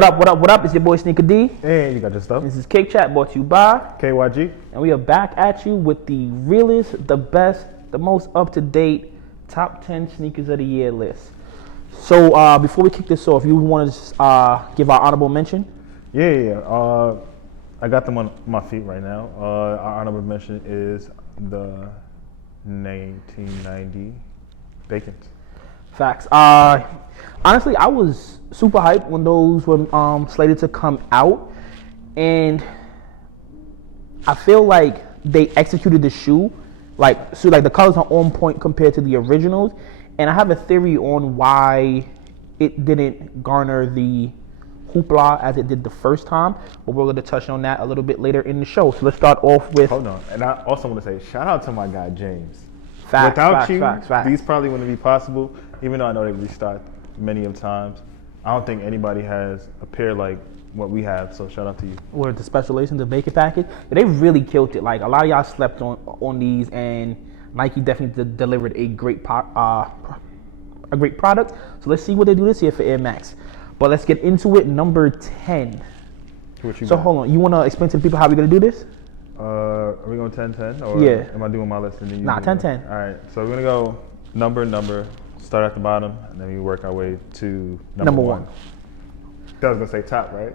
What up, what up, what up? It's your boy Snkr D. And you got your stuff. This is Cake Chat brought to you by KYG. And we are back at you with the realest, the best, the most up-to-date top 10 sneakers of the year list. So before we kick this off, you want to give our honorable mention? Yeah. I got them on my feet right now. Our honorable mention is the 1990 Bacons. Facts. Honestly, I was super hyped when those were slated to come out, and I feel like they executed the shoe, like the colors are on point compared to the originals, and I have a theory on why it didn't garner the hoopla as it did the first time, but we're going to touch on that a little bit later in the show. So let's start off with... Hold on, and I also want to say shout out to my guy James. Facts, Without you, facts. these probably wouldn't be possible, even though I know they restocked many of times. I don't think anybody has a pair like what we have, so shout out to you. Or the special edition, the Bacon package. They really killed it. Like, a lot of y'all slept on these, and Nike definitely delivered a great product. So let's see what they do this year for Air Max. But let's get into it. Number 10. What you so got? Hold on. You want to explain to the people how we're going to do this? Are we going 10-10? Or yeah. Am I doing my list? And then you 10-10. All right. So we're going to go number, start at the bottom, and then we work our way to number one. I was going to say top, right?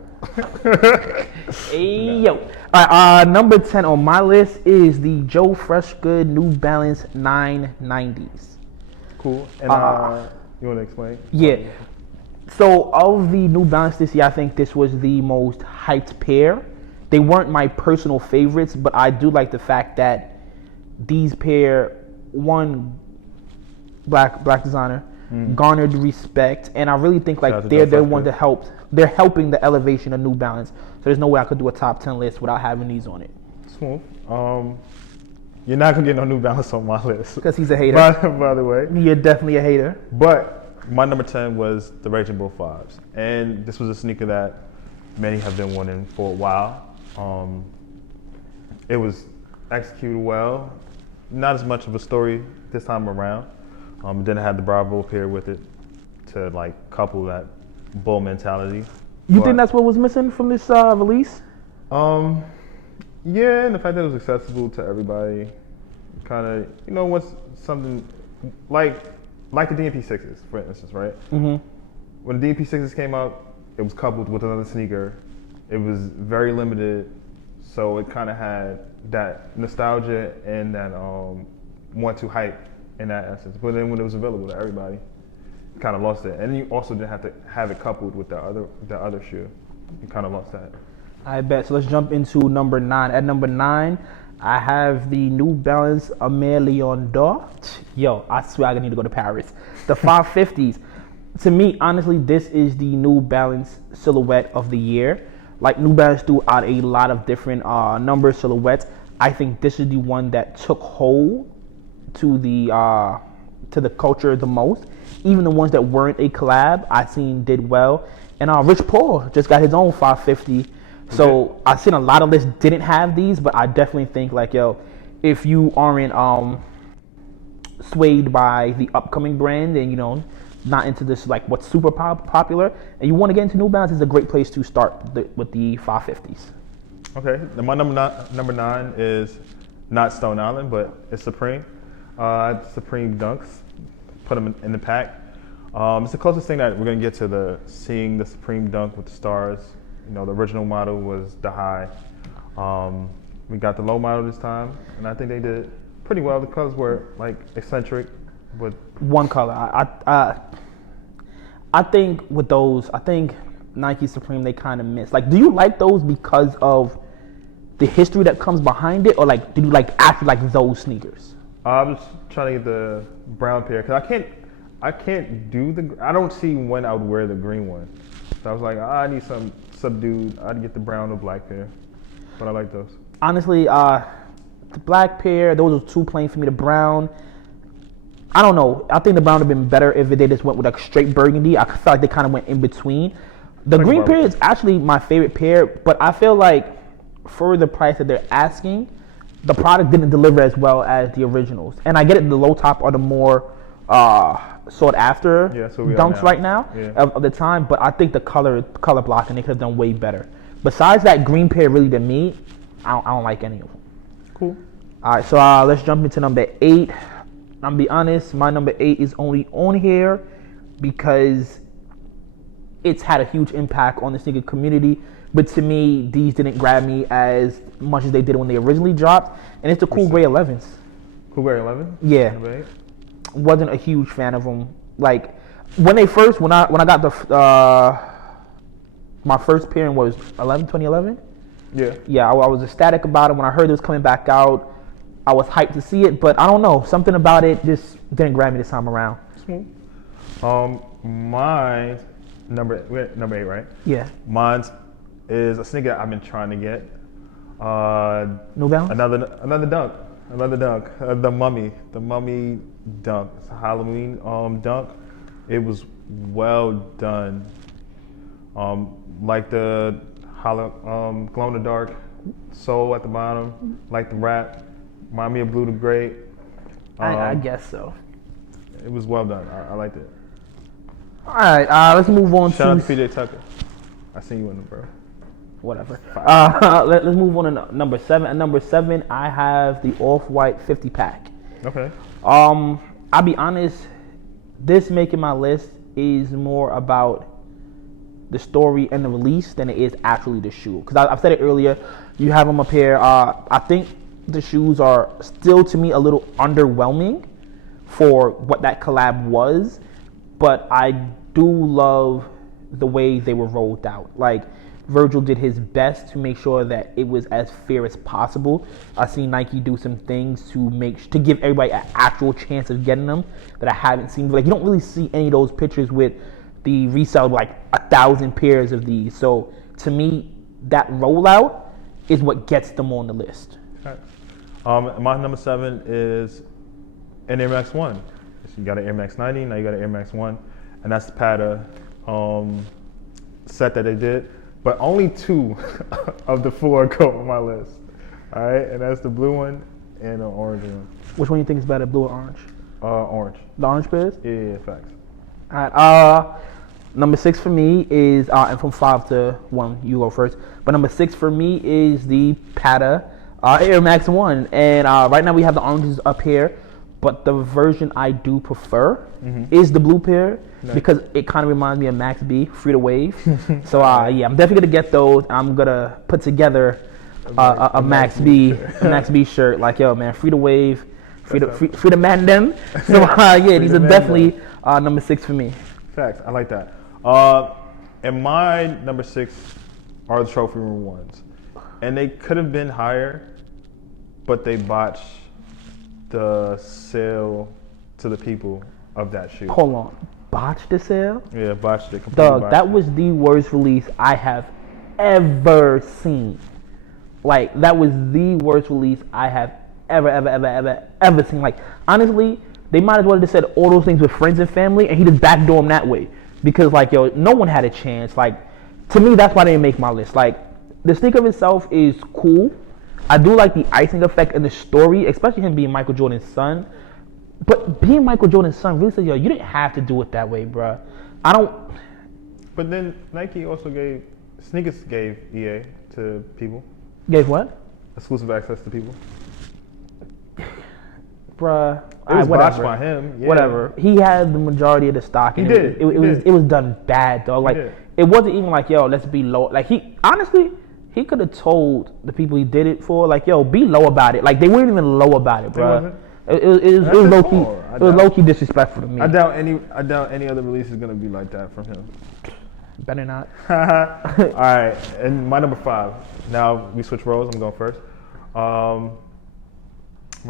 Hey, yo. All right, number 10 on my list is the Joe Freshgood New Balance 990s. Cool. And you want to explain? Yeah. So of the New Balance this year, I think this was the most hyped pair. They weren't my personal favorites, but I do like the fact that these pair, one black designer, garnered respect, and I really think like they're the one that helped. They're helping the elevation of New Balance. So there's no way I could do a top 10 list without having these on it. Smooth. You're not gonna get no New Balance on my list because he's a hater. By the way, you're definitely a hater. But my number 10 was the Raging Bull 5s, and this was a sneaker that many have been wanting for a while. It was executed well, not as much of a story this time around. Didn't have the Bravo pair with it to like couple that bull mentality. You think that's what was missing from this release? Yeah, and the fact that it was accessible to everybody, kind of, what's something like the DMP6s, for instance, right? Mm-hmm. When the DMP6s came out, it was coupled with another sneaker. It was very limited, so it kind of had that nostalgia and that want to hype in that essence. But then when it was available to everybody, you kind of lost it. And you also didn't have to have it coupled with the other shoe. You kind of lost that. I bet. So let's jump into number 9. At number 9, I have the New Balance Amer Leon d'Or. Yo, I swear I need to go to Paris. The 550s. To me, honestly, this is the New Balance silhouette of the year. Like, New Balance threw out a lot of different number silhouettes. I think this is the one that took hold to the culture the most. Even the ones that weren't a collab, I seen did well. And Rich Paul just got his own 550. So I seen a lot of lists didn't have these, but I definitely think like, yo, if you aren't swayed by the upcoming brand and not into this like what's super popular, and you want to get into New Balance, is a great place to start with the 550s. Okay, my number 9 is not Stone Island, but it's Supreme. Supreme Dunks. Put them in the pack. It's the closest thing that we're gonna get to seeing the Supreme Dunk with the stars. The original model was the high. We got the low model this time, and I think they did pretty well. The colors were like eccentric, but one color. I think with those, Nike Supreme they kind of miss. Like, do you like those because of the history that comes behind it, or like, do you actually like those sneakers? I was trying to get the brown pair because I can't do I don't see when I would wear the green one. So I was like, I need some subdued. I'd get the brown or black pair, but I like those. Honestly, the black pair, those are too plain for me. The brown, I don't know. I think the brown would have been better if they just went with like straight burgundy. I felt like they kind of went in between. The green pair is actually my favorite pair, but I feel like for the price that they're asking, the product didn't deliver as well as the originals. And I get it, the low top are the more sought after Yeah, so we are dunks now. right now Yeah. of the time, but I think the color blocking they could have done way better. Besides that green pair, really to me, I don't like any of them. Cool. All right, so let's jump into number 8. I'm gonna be honest, my number 8 is only on here because it's had a huge impact on the sneaker community. But to me, these didn't grab me as much as they did when they originally dropped, and it's the Cool Gray 11s. Cool Gray 11. Yeah. Number 8. Wasn't a huge fan of them. Like when I got the my first pair in was 2011. Yeah. Yeah, I was ecstatic about it when I heard it was coming back out. I was hyped to see it, but I don't know, something about it just didn't grab me this time around. Smooth. My we're at number 8, right? Yeah. Mine's is a sneaker I've been trying to get. New Balance. Another dunk. The mummy dunk. It's a Halloween dunk. It was well done. Like the glow in the dark sole at the bottom, like the wrap. Remind me of Blue to Gray. I guess so. It was well done. I liked it. All right, let's move on Shout out to to PJ Tucker. I seen you in them, bro. whatever. Let's move on to number 7. At number 7, I have the Off-White 50 pack. Okay. I'll be honest, this making my list is more about the story and the release than it is actually the shoe. Because I've said it earlier, you have them up here. I think the shoes are still, to me, a little underwhelming for what that collab was. But I do love the way they were rolled out. Like, Virgil did his best to make sure that it was as fair as possible. I seen Nike do some things to give everybody an actual chance of getting them that I haven't seen. Like, you don't really see any of those pictures with the resale of like 1,000 pairs of these. So to me, that rollout is what gets them on the list. Okay. My number 7 is an Air Max 1. So you got an Air Max 90, now you got an Air Max 1, and that's the Pata set that they did. But only 2 of the 4 go on my list. All right, and that's the blue one and the orange one. Which one do you think is better, blue or orange? Orange. The orange pairs? Yeah, facts. All right. Number 6 for me is, and from 5 to 1, you go first. But number 6 for me is the Pata Air Max 1. And right now we have the oranges up here. But the version I do prefer is the blue pair. Nice. Because it kind of reminds me of Max B, Free to Wave. So yeah, I'm definitely gonna get those. I'm gonna put together a Max B shirt. Like, yo, man, Free to Wave, free to man them. So yeah, these are definitely number 6 for me. Facts, I like that. And my number 6 are the trophy room ones, and they could have been higher, but they botched the sale to the people of that shoe. Hold on. Botched the sale? Yeah, botched it. Doug, that was the worst release I have ever seen. Like, that was the worst release I have ever seen. Like, honestly, they might as well have just said all those things with friends and family, and he just backdoor them that way. Because, like, yo, no one had a chance. Like, to me, that's why they didn't make my list. Like, the sneaker itself is cool. I do like the icing effect and the story, especially him being Michael Jordan's son. But being Michael Jordan's son really says, yo, you didn't have to do it that way, bruh. I don't. But then Nike also sneakers gave EA to people. Gave what? Exclusive access to people. Bruh. It was botched by him. Yeah. Whatever. He had the majority of the stock. And it was done bad, dog. Like, it wasn't even like, yo, let's be low. Like, he could have told the people he did it for, like, yo, be low about it. Like, they weren't even low about it, bro. It was low key. It was low key disrespectful to me. I doubt any other release is gonna be like that from him. Better not. All right, and my number 5. Now we switch roles. I'm going first. My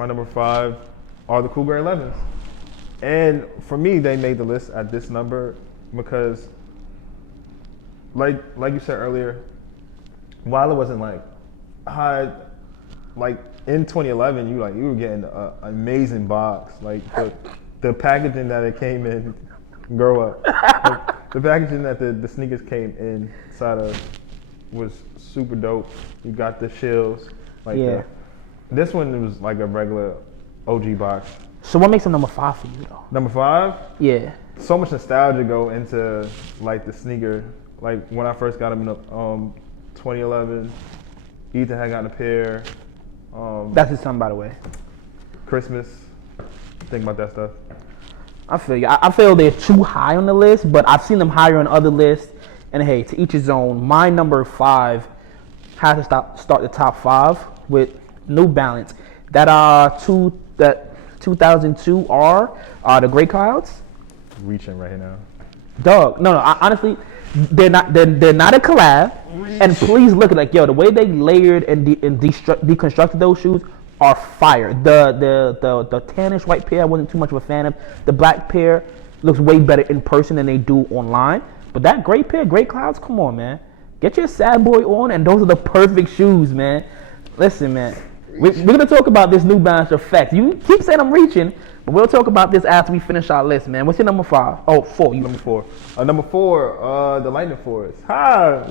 number 5 are the Cool Gray 11s, and for me, they made the list at this number because, like you said earlier, while it wasn't like high, like in 2011, you were getting an amazing box. Like the packaging that it came in, grow up. The packaging that the sneakers came inside of was super dope. You got the shills, like this one was like a regular OG box. So what makes them number 5 for you though? Number 5. Yeah. So much nostalgia go into like the sneaker. Like when I first got them in 2011, Ethan had gotten a pair. That's his son, by the way. Christmas. Think about that stuff. I feel you. I feel they're too high on the list, but I've seen them higher on other lists. And hey, to each his own. My number 5 has to start the top 5 with New Balance. That 2002 R, the Gray Clouds. Reaching right now. Dog, no. Honestly, they're not a collab. And please look at the way they layered and deconstructed those shoes are fire. The tannish white pair I wasn't too much of a fan of. The black pair looks way better in person than they do online. But that gray pair, Gray Clouds, come on, man. Get your sad boy on, and those are the perfect shoes, man. Listen, man. We're gonna talk about this New Balance effect. You keep saying I'm reaching, but we'll talk about this after we finish our list, man. What's your number 5? Oh, 4. You Number 4. Number 4, the Lightning Force. Ha!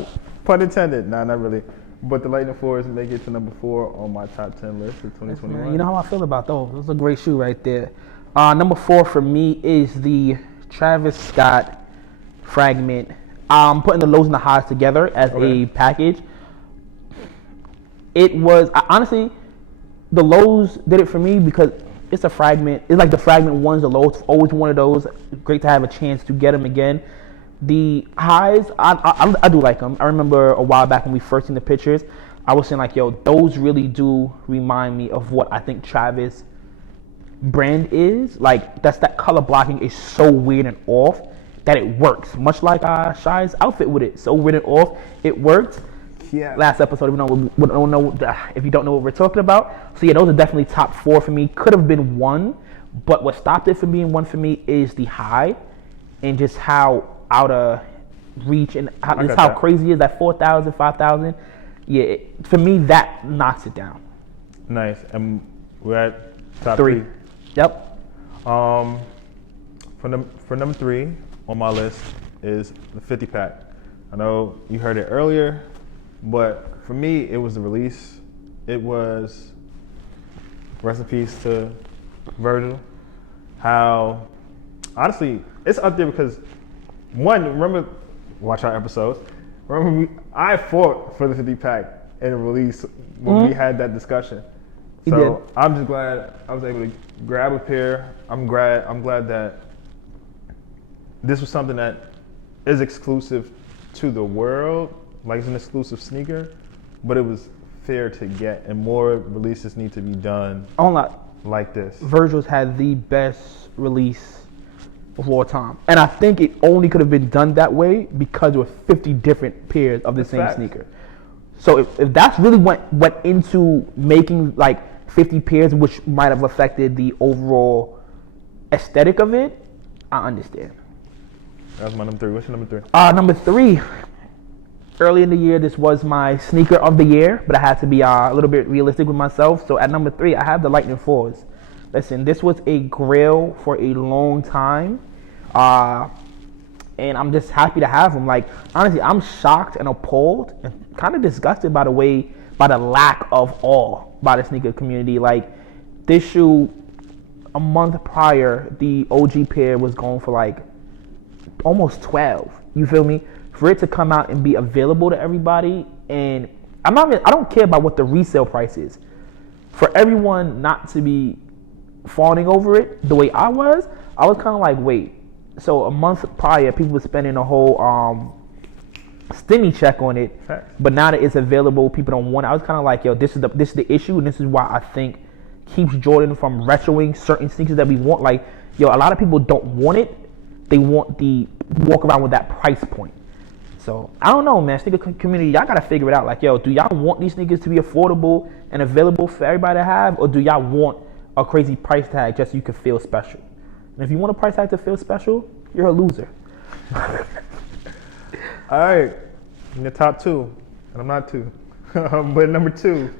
Pun intended. Nah, not really. But the Lightning Force make it to number 4 on my top 10 list of 2021. Man, you know how I feel about those. Those are a great shoe right there. Number 4 for me is the Travis Scott Fragment. I'm putting the lows and the highs together as a package. It was honestly, the lows did it for me because it's a Fragment. It's like the Fragment ones, the lows. Always one of those. Great to have a chance to get them again. The highs, I do like them. I remember a while back when we first seen the pictures, I was saying like, yo, those really do remind me of what I think Travis brand is. Like, that color blocking is so weird and off that it works. Much like Shy's outfit with it. So weird and off, it worked. Yeah. Last episode, we don't know if you don't know what we're talking about. So yeah, those are definitely top 4 for me. Could have been 1, but what stopped it from being 1 for me is the high and just how out of reach and how crazy it is that 4,000, 5,000. Yeah, for me that knocks it down. Nice. And we're at top 3. Yep. For number 3 on my list is the 50 pack. I know you heard it earlier, but for me it was the release. It was, rest in peace to Virgil. How honestly it's up there because remember, watch our episodes. Remember, I fought for the 50 pack in a release when we had that discussion. So I'm just glad I was able to grab a pair. I'm glad that this was something that is exclusive to the world, like it's an exclusive sneaker, but it was fair to get, and more releases need to be done like this. Virgil's had the best release of all time. And I think it only could have been done that way because there were 50 different pairs of the same sneaker. So if that's really went into making like 50 pairs, which might have affected the overall aesthetic of it, I understand. That was my number 3. What's your number 3? Number 3. Early in the year, this was my sneaker of the year, but I had to be a little bit realistic with myself. So at number 3, I have the Lightning Force. Listen, this was a grail for a long time, and I'm just happy to have them. Like, honestly, I'm shocked and appalled and kind of disgusted by the lack of awe by the sneaker community. Like, this shoe, a month prior, the OG pair was going for like almost 12. You feel me? For it to come out and be available to everybody, and I don't care about what the resale price is. For everyone not to be fawning over it the way I was kind of like, wait. So a month prior, people were spending a whole stimmy check on it, but now that it's available, people don't want it. I was kind of like, yo, this is the issue, and this is why I think keeps Jordan from retroing certain sneakers that we want. Like, yo, a lot of people don't want it. They want the walk around with that price point. So I don't know, man. Sneaker community, y'all gotta figure it out. Like, yo, do y'all want these sneakers to be affordable and available for everybody to have, or do y'all want a crazy price tag just so you can feel special? And if you want a price tag to feel special, you're a loser. All right, in the top 2, and I'm not 2, but number 2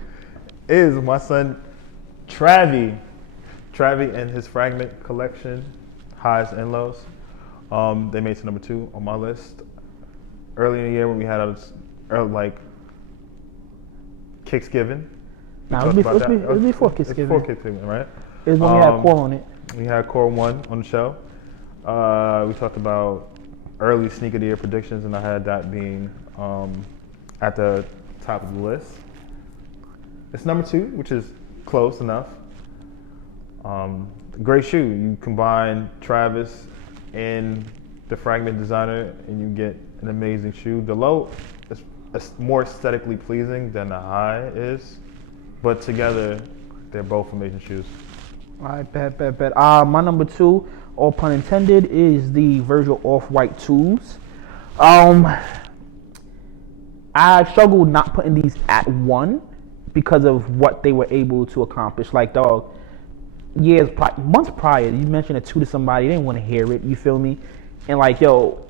is my son Travi and his Fragment collection, highs and lows. They made it to number 2 on my list. Early in the year when we had like Kicks Given. Nah, it was before Kicks Given. Before Kicks Given, right? It was when we had Core on it. We had Core 1 on the show. We talked about early sneaker of the year predictions, and I had that being at the top of the list. It's number 2, which is close enough. Great shoe. You combine Travis and the Fragment designer, and you get an amazing shoe. The low is more aesthetically pleasing than the high is, but together they're both amazing shoes. All right, bet. My number 2, all pun intended, is the Virgil Off-White 2s. I struggled not putting these at 1 because of what they were able to accomplish. Like, dog, months prior, you mentioned a 2 to somebody, they didn't want to hear it, you feel me? And like, yo,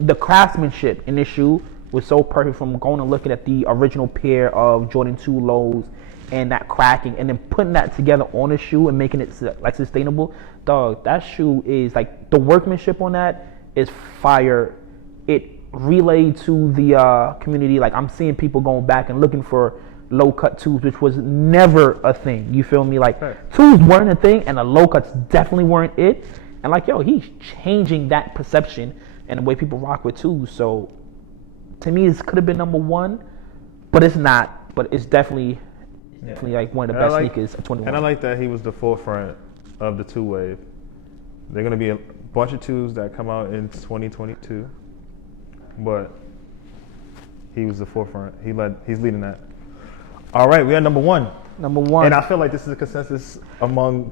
the craftsmanship in this shoe was so perfect, from going and looking at the original pair of Jordan 2 lows and that cracking, and then putting that together on a shoe and making it like sustainable. Dog, that shoe is like, the workmanship on that is fire. It relayed to the community. Like, I'm seeing people going back and looking for low cut 2s, which was never a thing. You feel me? Like, 2s weren't a thing, and the low cuts definitely weren't it. And like, yo, he's changing that perception and the way people rock with 2s. So to me, this could have been number 1, but it's not. But it's definitely like one of the best sneakers of 21. And I like that he was the forefront of the 2 wave. They're gonna be a bunch of 2s that come out in 2022, but he was the forefront. He's leading that. All right, we are number 1. Number 1. And I feel like this is a consensus among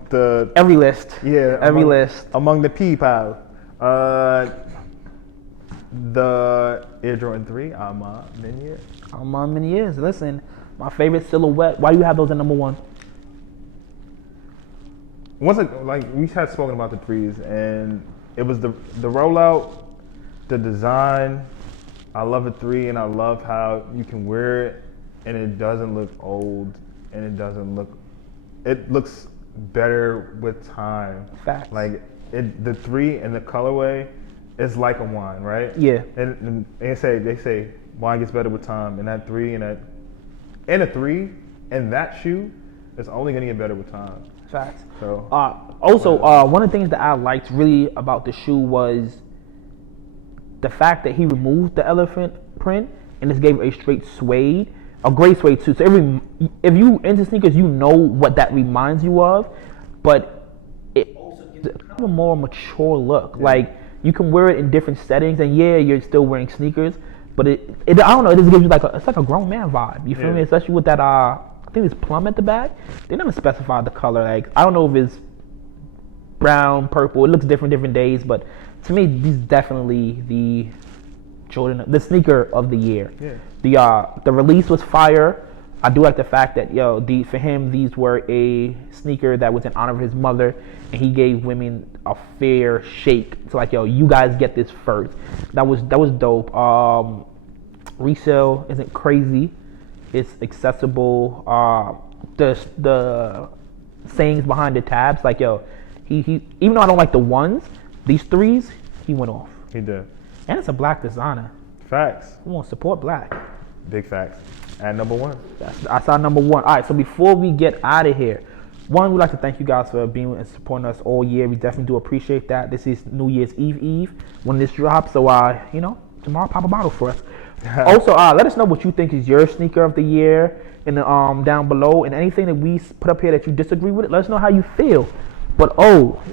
every list. Yeah, every list among the people. The Air Jordan 3, Armand Menier. Armand Menier. Listen, my favorite silhouette. Why do you have those at number 1? Like we had spoken about the 3s, and it was the rollout, the design. I love a 3, and I love how you can wear it, and it doesn't look old, and it looks better with time. Facts. Like the 3 and the colorway is like a wine, right? Yeah. And they say wine gets better with time, and that 3 and a 3 and that shoe is only gonna get better with time. Facts. So also, one of the things that I liked really about the shoe was the fact that he removed the elephant print and just gave a straight suede, a gray suede too. So if you into sneakers, you know what that reminds you of, but it also gives it kind of a more mature look. Yeah. Like, you can wear it in different settings, and yeah, you're still wearing sneakers, but it I don't know, it just gives you it's like a grown man vibe. You feel me? Especially with that I think it's plum at the back. They never specified the color. Like, I don't know if it's brown, purple. It looks different days, but to me, these definitely the sneaker of the year. Yeah. The release was fire. I do like the fact that for him, these were a sneaker that was in honor of his mother, and he gave women a fair shake. So like, you guys get this first. That was dope. Resale isn't crazy. It's accessible. The sayings behind the tabs, like, he even though I don't like the 1s, these 3s, he went off. He did. And it's a black designer. Facts. We want to support black. Big facts. At number 1. That's our number 1. All right, so before we get out of here, we'd like to thank you guys for being and supporting us all year. We definitely do appreciate that. This is New Year's Eve when this drops, so tomorrow pop a bottle for us. Also, let us know what you think is your sneaker of the year in the down below, and anything that we put up here that you disagree with. Let us know how you feel. But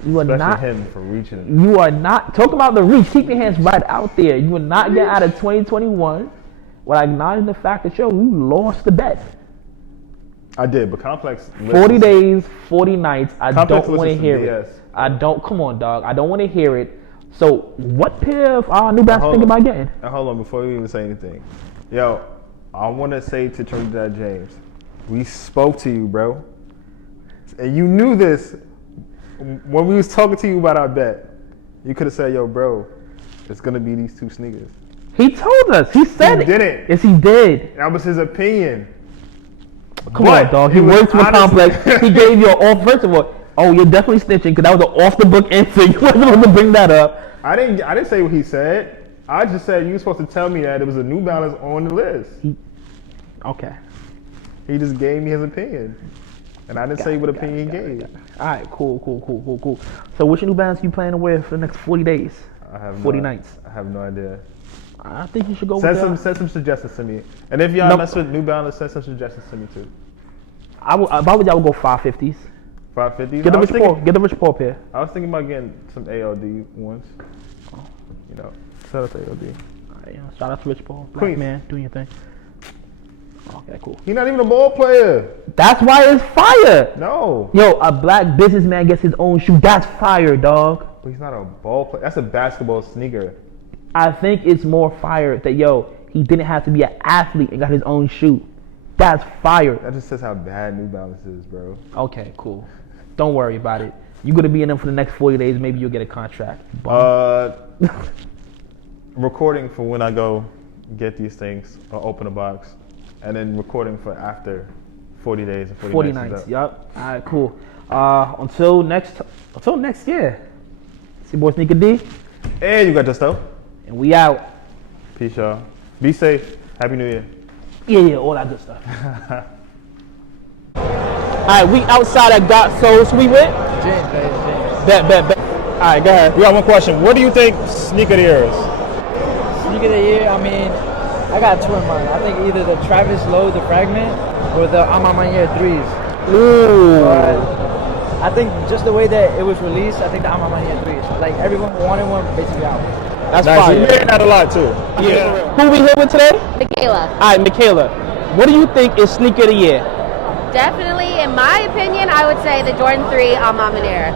you are not him for reaching. You are not talking about the reach. Keep your hands right out there. You are not getting out of 2021 without acknowledging the fact that you lost the bet. I did, but Complex 40 days, 40 nights. I don't want to hear it. BS. Come on, dog. I don't want to hear it. So, what pair of New Balance think about getting? Now, hold on, before we even say anything. I want to say to Trinidad James, we spoke to you, bro. And you knew this when we was talking to you about our bet. You could have said, bro, it's going to be these 2 sneakers. He told us. He said it. He didn't. Yes, he did. That was his opinion. Come on, dog. He works with Complex. He gave you first of all, you're definitely snitching because that was an off-the-book answer. You weren't supposed to bring that up. I didn't say what he said. I just said you were supposed to tell me that there was a New Balance on the list. Okay. He just gave me his opinion. And I didn't say what opinion he gave. All right, cool. So which New Balance you planning to wear for the next 40 days? I have 40 nights. I have no idea. I think you should go Send with some suggestions to me. And if y'all mess with New Balance, send some suggestions to me too. if I was y'all, I would go 550s. 550. Get the Rich Paul pair. I was thinking about getting some ALD ones. You know, shout out to ALD. Shout out to Rich Paul. Black Queens. man, doing your thing. Okay, cool. He's not even a ball player. That's why it's fire. No. Yo, a black businessman gets his own shoe. That's fire, dog. But he's not a ball player. That's a basketball sneaker. I think it's more fire that, he didn't have to be an athlete and got his own shoe. That's fire. That just says how bad New Balance is, bro. Okay, cool. Don't worry about it. You're going to be in them for the next 40 days. Maybe you'll get a contract. Recording for when I go get these things or open a box. And then recording for after 40 days and 40 nights. Yup. All right, cool. Until next year. It's your boy Snkr D. And you got your stuff. And we out. Peace, y'all. Be safe. Happy New Year. Yeah, all that good stuff. All right, we outside at Got Soul. So we went? Bet. All right, go ahead. We got one question. What do you think sneaker of the year is? Sneaker of the year, I mean, I got two in mind. I think either the Travis Lowe, the Fragment, or the Amamanier 3s. Ooh. I think just the way that it was released, I think the Amamanier 3s. Like, everyone wanted one, basically out. That's nice. fire. You hear that a lot, too. Yeah. Who we here with today? Michaela. All right, Michaela. What do you think is sneaker of the year? Definitely, in my opinion, I would say the Jordan 3 Amamanier.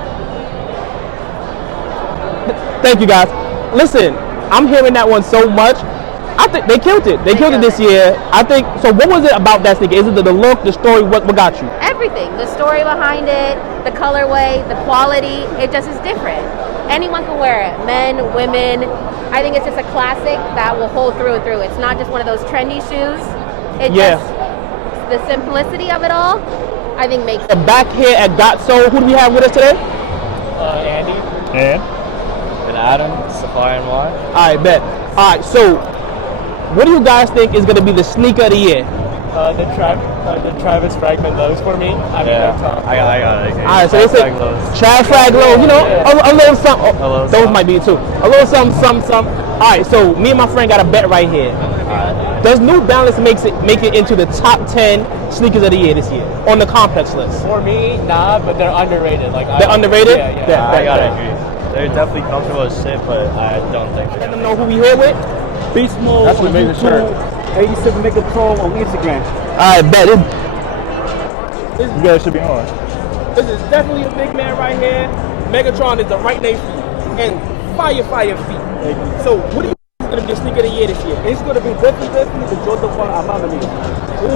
Thank you, guys. Listen, I'm hearing that one so much. I think they killed it. They killed it this year. I think so. What was it about that sneaker? Is it the look, the story? What got you? Everything. The story behind it, the colorway, the quality. It just is different. Anyone can wear it. Men, women. I think it's just a classic that will hold through and through. It's not just one of those trendy shoes. It just the simplicity of it all, I think makes it. Back here at Got Soul, who do we have with us today? Andy. And? Adam, Safari and Mar. All right, bet. All right, so what do you guys think is going to be the sneaker of the year? The Travis Fragment Lows for me. I got it. All right, so they say Trav Frag Low, a little something. Those might be too. A little something. All right, so me and my friend got a bet right here. Does New Balance make it into the top 10 sneakers of the year this year on the complex list? For me, nah, but they're underrated. They're underrated? Yeah. I gotta agree. They're definitely comfortable as shit, but I don't think they're Let them know who we here with. Beast Mode That's what made the shirt. 87 Make a Pro on Instagram. All right, bet. You guys should be on. This is definitely a big man right here. Megatron is the right name for you. And fire feet. So what do you think is going to be a sneaker of the year this year? It's going to be definitely the Jordan 1 Amamanier. Ooh.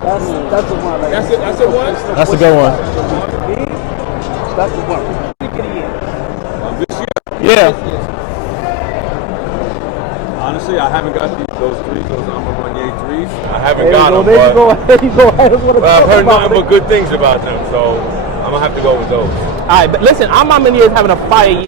That's the one. That's it one? That's a good one. That's the one. Sneaker of the year. Yeah. Honestly, I haven't got those Amamanier 3s. I haven't got them, There you go. but I've heard nothing but good things about them, so I'm going to have to go with those. All right, but listen, Amamanier is having a fire year.